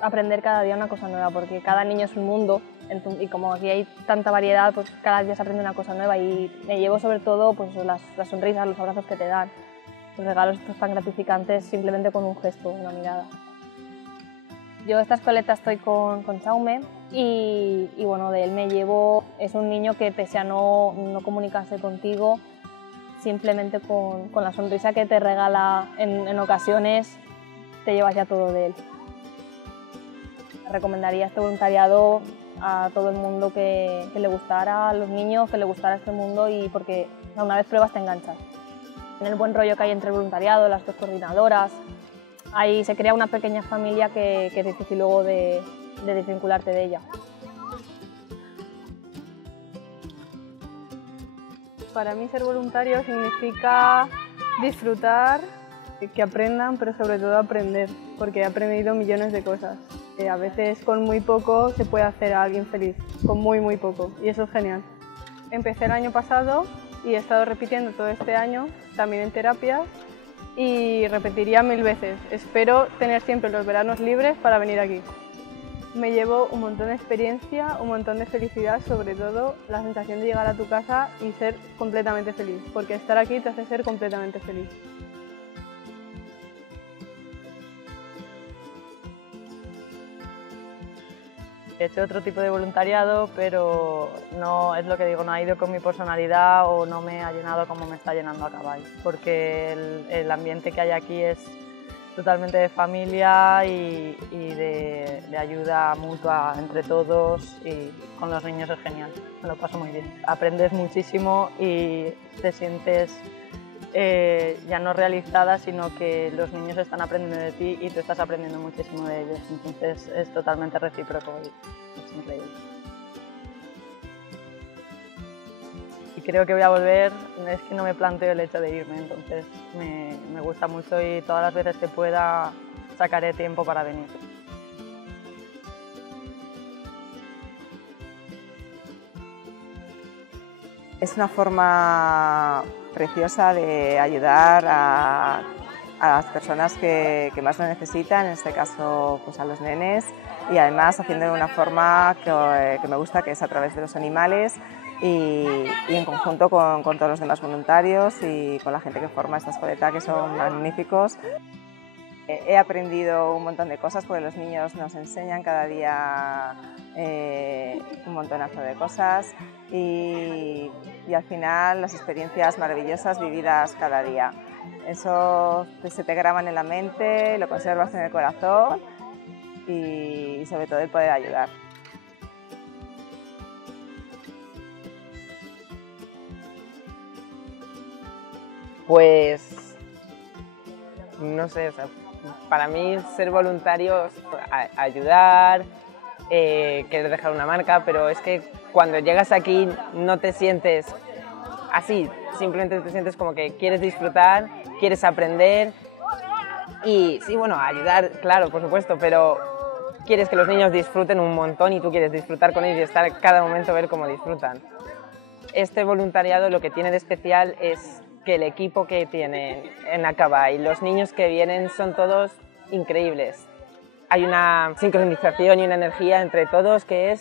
aprender cada día una cosa nueva, porque cada niño es un mundo, y como aquí hay tanta variedad, pues cada día se aprende una cosa nueva, y me llevo sobre todo pues, las sonrisas, los abrazos que te dan, los regalos estos tan gratificantes simplemente con un gesto, una mirada. Yo esta escoleta estoy con Jaume y bueno, de él me llevo, es un niño que pese a no comunicarse contigo, simplemente con la sonrisa que te regala en ocasiones, te llevas ya todo de él. Recomendaría este voluntariado a todo el mundo que le gustara, a los niños, que le gustara este mundo, y porque una vez pruebas te enganchas. En el buen rollo que hay entre el voluntariado, las dos coordinadoras, ahí se crea una pequeña familia que es difícil luego de desvincularte de ella. Para mí ser voluntario significa disfrutar, que aprendan, pero sobre todo aprender, porque he aprendido millones de cosas. A veces con muy poco se puede hacer a alguien feliz, con muy poco, y eso es genial. Empecé el año pasado y he estado repitiendo todo este año, también en terapias, y repetiría 1000 veces. Espero tener siempre los veranos libres para venir aquí. Me llevo un montón de experiencia, un montón de felicidad, sobre todo la sensación de llegar a tu casa y ser completamente feliz, porque estar aquí te hace ser completamente feliz. He hecho otro tipo de voluntariado, pero no es lo que digo, no ha ido con mi personalidad o no me ha llenado como me está llenando Acabay, porque el ambiente que hay aquí es totalmente de familia y de ayuda mutua entre todos, y con los niños es genial, me lo paso muy bien. Aprendes muchísimo y te sientes ya no realizada, sino que los niños están aprendiendo de ti y tú estás aprendiendo muchísimo de ellos, entonces es totalmente recíproco y es increíble. Y creo que voy a volver, es que no me planteo el hecho de irme, entonces me gusta mucho y todas las veces que pueda sacaré tiempo para venir. Es una forma preciosa de ayudar a las personas que más lo necesitan, en este caso pues a los nenes, y además haciendo de una forma que me gusta, que es a través de los animales y en conjunto con todos los demás voluntarios y con la gente que forma esta escoleta, que son magníficos. He aprendido un montón de cosas porque los niños nos enseñan cada día un montonazo de cosas y al final las experiencias maravillosas vividas cada día. Eso se te graban en la mente, lo conservas en el corazón y sobre todo el poder ayudar. Pues no sé, o sea, para mí ser voluntario es ayudar, querer dejar una marca, pero es que cuando llegas aquí no te sientes así, simplemente te sientes como que quieres disfrutar, quieres aprender y sí, bueno, ayudar, claro, por supuesto, pero quieres que los niños disfruten un montón y tú quieres disfrutar con ellos y estar cada momento a ver cómo disfrutan. Este voluntariado lo que tiene de especial es que el equipo que tienen en Acabay, los niños que vienen son todos increíbles. Hay una sincronización y una energía entre todos que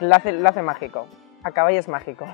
lo hace mágico. Acabay es mágico.